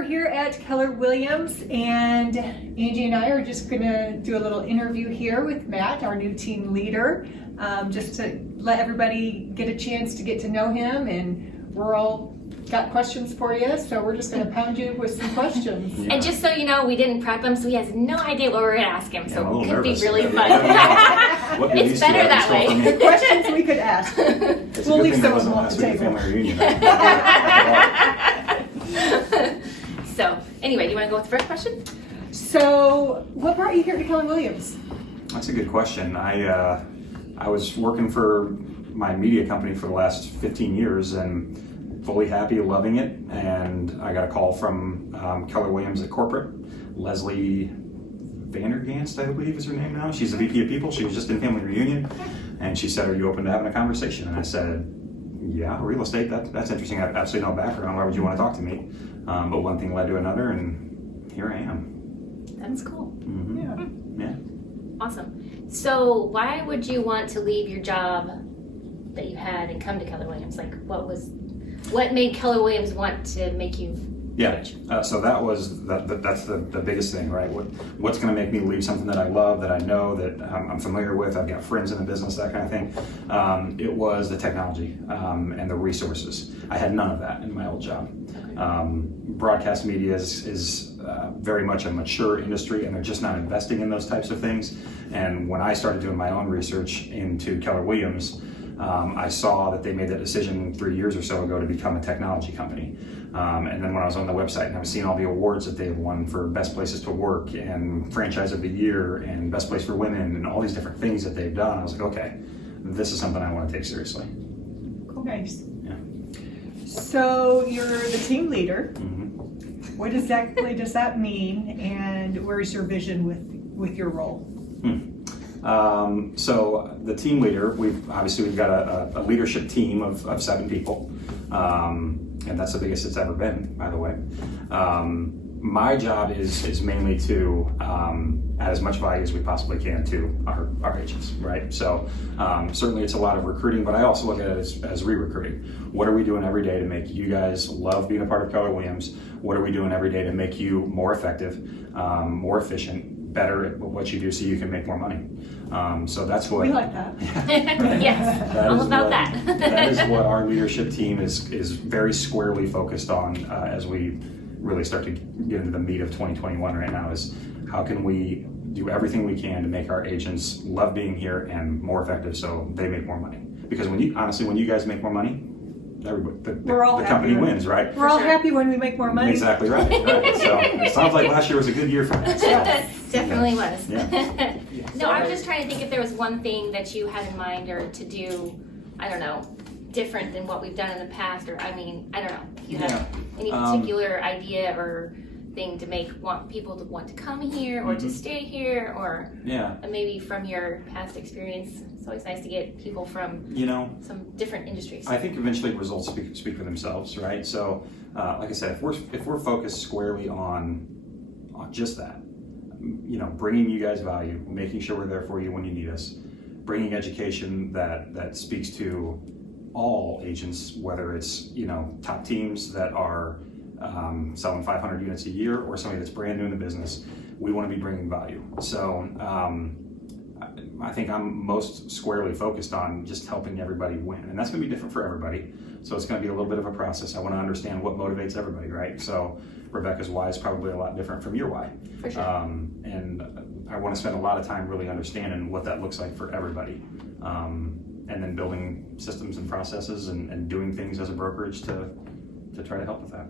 we're here at Keller Williams, and Angie and I are just going to do a little interview here with Matt, our new team leader, just to let everybody get a chance to get to know him. And we're all got questions for you, so we're just going to pound you with some questions. Yeah. And just so you know, we didn't prep him, so he has no idea what we're going to ask him. So Yeah, it could be nervous. really Yeah, fun. It's better that way. The questions we could ask. It's We'll a good leave thing some that of them wasn't on last the week at table. family reunion. So anyway, do you want to go with the first question? So, what brought you here to Keller Williams? That's a good question. I was working for my media company for the last 15 years and fully happy, loving it. And I got a call from Keller Williams at corporate. Leslie Vanderganst, I believe is her name now. She's the VP of People. She was just in family reunion. And she said, "Are you open to having a conversation?" And I said, "Yeah, real estate, that's interesting. I have absolutely no background. Why would you want to talk to me?" But one thing led to another, and here I am. That's cool. Mm-hmm. Yeah. Awesome. So why would you want to leave your job that you had and come to Keller Williams? Like, what made Keller Williams want to make you Yeah, switch? so that was that's the biggest thing, right? What's going to make me leave something that I love, that I know, that I'm familiar with, I've got friends in the business, that kind of thing. It was the technology and the resources. I had none of that in my old job. Broadcast media is very much a mature industry, and they're just not investing in those types of things. And when I started doing my own research into Keller Williams, I saw that they made that decision 3 years or so ago to become a technology company. And then when I was on the website and I was seeing all the awards that they've won for best places to work and franchise of the year and best place for women and all these different things that they've done, I was like, okay, this is something I want to take seriously. Cool. Nice. Yeah. So, you're the team leader. Mm-hmm. What exactly does that mean, and where's your vision with your role? So the team leader, we've got a leadership team of 7 people, and that's the biggest it's ever been, by the way. My job is mainly to add as much value as we possibly can to our agents, right? So certainly it's a lot of recruiting, but I also look at it as re-recruiting. What are we doing every day to make you guys love being a part of Keller Williams? What are we doing every day to make you more effective, more efficient, better at what you do so you can make more money? So that's what We like that. Yes, all about that. That is what our leadership team is very squarely focused on as we really start to get into the meat of 2021 right now, is how can we do everything we can to make our agents love being here and more effective so they make more money. Because when you guys make more money, everybody, the company wins, right? We're all sure. happy when we make more money. Exactly right. So it sounds like last year was a good year for us. Definitely was. Yeah. No, I was just trying to think if there was one thing that you had in mind or to do, I don't know, different than what we've done in the past, or I don't know, if you have any particular idea or thing to want people to want to come here or to stay here, or maybe from your past experience. It's always nice to get people from some different industries. I think eventually results speak for themselves, right? So, like I said, if we're focused squarely on just that, bringing you guys value, making sure we're there for you when you need us, bringing education that speaks to all agents, whether it's top teams that are selling 500 units a year or somebody that's brand new in the business, we want to be bringing value. So I think I'm most squarely focused on just helping everybody win, and that's going to be different for everybody. So it's going to be a little bit of a process. I want to understand what motivates everybody, right? So Rebecca's why is probably a lot different from your why. For sure. And I want to spend a lot of time really understanding what that looks like for everybody. And then building systems and processes and doing things as a brokerage to try to help with that.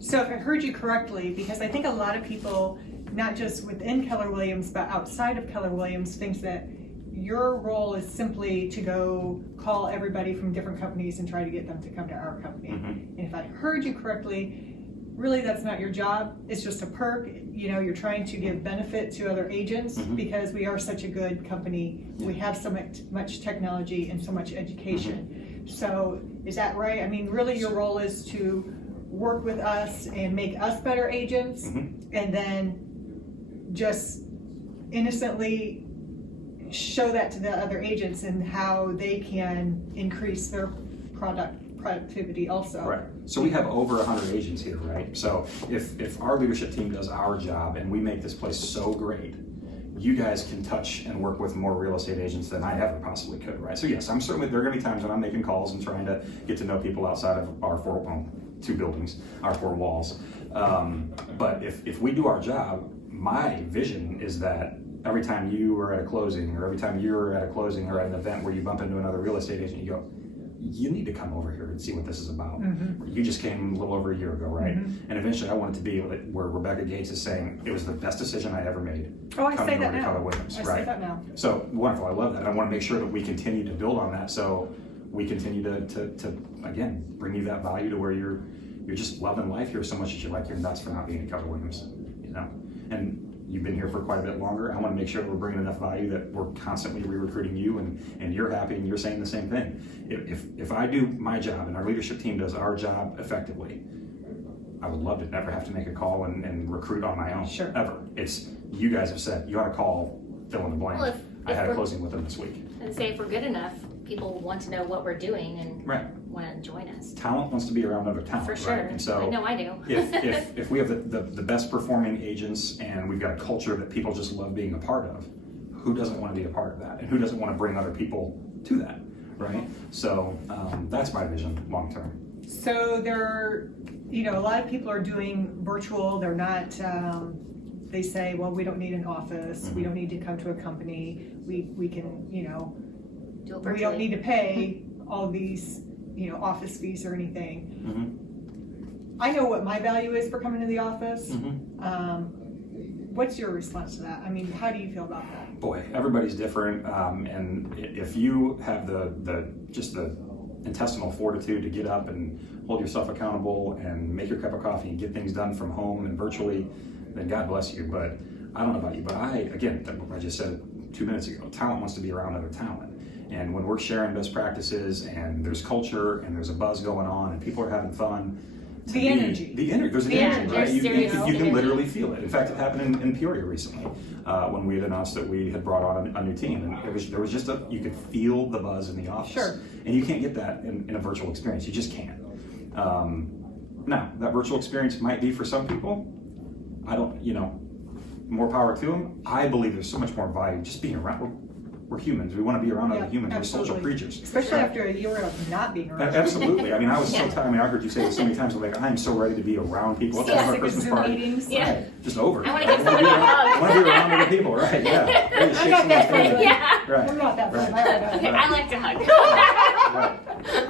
So if I heard you correctly, because I think a lot of people, not just within Keller Williams, but outside of Keller Williams, thinks that your role is simply to go call everybody from different companies and try to get them to come to our company. And if I heard you correctly, really that's not your job. It's just a perk. You're trying to give benefit to other agents because we are such a good company. We have so much technology and so much education. So is that right? I mean, really your role is to work with us and make us better agents, and then just innocently show that to the other agents and how they can increase their productivity also. Right. So we have over 100 agents here, right? So if our leadership team does our job and we make this place so great, you guys can touch and work with more real estate agents than I ever possibly could, right? So yes, I'm certainly, there are gonna be times when I'm making calls and trying to get to know people outside of our two buildings, our four walls. But if we do our job, my vision is that every time you are at a closing, or every time you're at a closing or at an event where you bump into another real estate agent, you go, you need to come over here and see what this is about. You just came a little over a year ago, right? And eventually I want it to be where Rebecca Gates is saying, it was the best decision I ever made. Oh, I say that to now. Keller Williams, I right? say that now. So wonderful, I love that. I want to make sure that we continue to build on that, so we continue to again, bring you that value to where you're just loving life here so much that you're like, you're nuts for not being at Keller Williams, you know? And you've been here for quite a bit longer. I want to make sure that we're bringing enough value that we're constantly re-recruiting you and you're happy and you're saying the same thing. If I do my job and our leadership team does our job effectively, I would love to never have to make a call and recruit on my own, Sure. ever. It's, you guys have said, you ought to call fill in the blank. Well, I had a closing with them this week. And say if we're good enough, people want to know what we're doing and Right. want to join us. Talent wants to be around other talent, For sure. right? And so I know I do. if we have the best performing agents and we've got a culture that people just love being a part of, who doesn't want to be a part of that? And who doesn't want to bring other people to that, right? So that's my vision long term. So there, a lot of people are doing virtual. They're not, they say, well, we don't need an office. We don't need to come to a company. We can, Do it we don't need to pay all these, office fees or anything. I know what my value is for coming to the office. What's your response to that? I mean, how do you feel about that? Boy, everybody's different, and if you have the intestinal fortitude to get up and hold yourself accountable and make your cup of coffee and get things done from home and virtually, then God bless you. But I don't know about you, but I just said 2 minutes ago, talent wants to be around other talent. And when we're sharing best practices and there's culture and there's a buzz going on and people are having fun, there's an energy, right? You can literally feel it. In fact, it happened in Peoria recently when we had announced that we had brought on a new team, and there was just you could feel the buzz in the office. Sure. And you can't get that in a virtual experience. You just can't. Now, that virtual experience might be for some people. I don't, more power to them. I believe there's so much more value just being around. We're humans. We want to be around other humans. Absolutely. We're social creatures. Especially after a year of not being around. Absolutely. I mean, I was so tired. I mean, I heard you say this so many times. I'm like, I'm so ready to be around people. Let's have our Christmas party. Meetings. Yeah. Right. Just over. I want to give somebody a hug. I want to be around other people. Right? Yeah. Ready to shake I'm not that someone's hand. friendly. Yeah. Right. I'm not that Right. friendly. I like to hug.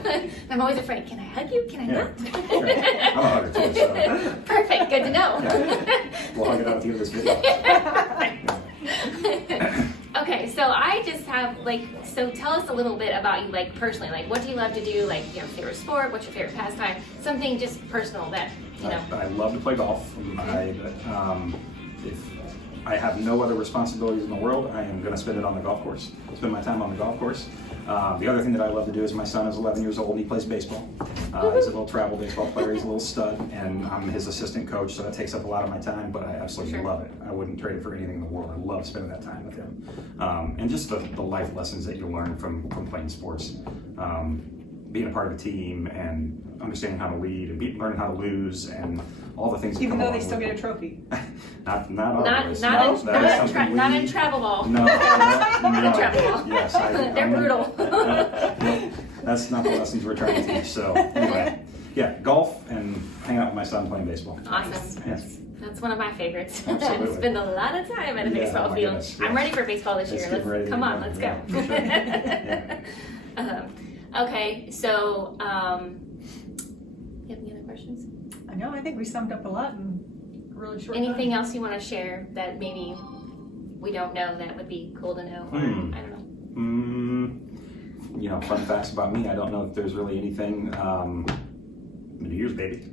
Right. I'm always afraid. Can I hug you? Can I Yeah. not? Right. I'm a hugger too. So. Perfect. Good to know. Yeah. We'll hug it out at the end of this video. Okay, so I just have so tell us a little bit about you, personally, what do you love to do? Your favorite sport? What's your favorite pastime? Something just personal that I love to play golf. If I have no other responsibilities in the world, I am going to spend it on the golf course. Spend my time on the golf course. The other thing that I love to do is my son is 11 years old and he plays baseball. He's a little travel baseball player. He's a little stud, and I'm his assistant coach, so that takes up a lot of my time, but I absolutely love it. I wouldn't trade it for anything in the world. I love spending that time with him. And just the life lessons that you learn from playing sports. Being a part of a team and understanding how to lead and learning how to lose and all the things that Even come though they along still with get it. a trophy. Not in travel ball. No, Not in travel ball. Yes, They're brutal. That's not the lessons we're trying to teach. So anyway, yeah, golf and hang out with my son playing baseball. Awesome. Yes. That's one of my favorites. Absolutely. Spend a lot of time at a Yeah, baseball oh my field. goodness, I'm yes. ready for baseball this year. Come on, let's go. For sure. Yeah. Okay, so you have any other questions? I know, I think we summed up a lot in a really short Anything time. else you want to share that maybe we don't know that would be cool to know? Or, I don't know. Fun facts about me. I don't know if there's really anything. I'm a New Year's baby.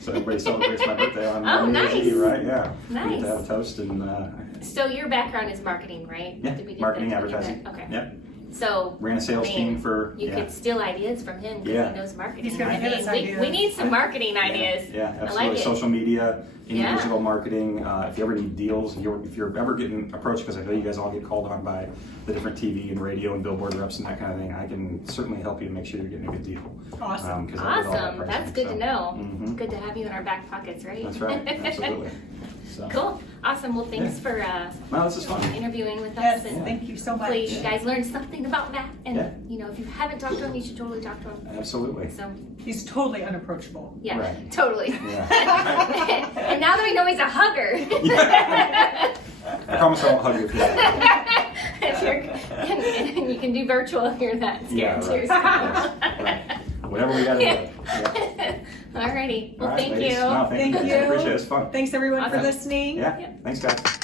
So everybody celebrates my birthday on New Year's nice. Eve, right? Yeah. Nice. We get to have a toast and. So your background is marketing, right? Yeah, Did we get marketing, that? Did we get advertising. that? Okay. Yep. So ran a sales team for. You could steal ideas from him because Yeah. he knows marketing. He's gonna give us ideas. We need some marketing ideas. Yeah, I absolutely. like it. Social media, Yeah. digital marketing. If you ever need deals, if you're ever getting approached, because I know you guys all get called on by the different TV and radio and billboard reps and that kind of thing, I can certainly help you make sure you're getting a good deal. Awesome. 'Cause I do all that Awesome. pricing, That's good so. to know. Mhm. Good to have you in our back pockets, right? That's right. Absolutely. So. Cool. Awesome. Well, thanks for No, this is fun. interviewing with us. Yes, And thank you so much. hopefully you guys learned something about Matt. And Yeah. you know, if you haven't talked to him, you should totally talk to him. Absolutely. So He's totally unapproachable. yeah, Right. totally. Yeah. And now that we know he's a hugger. I promise I won't hug you if you If you're, and you can do virtual if you're that Yeah, scared right. too. Yes, right. Whatever we got to do. Yeah. Alrighty. Well, All right, thank ladies. you. No, thank Thank you. you. I appreciate it. It's fun. Thanks everyone for Awesome. listening. Yeah. Thanks, guys.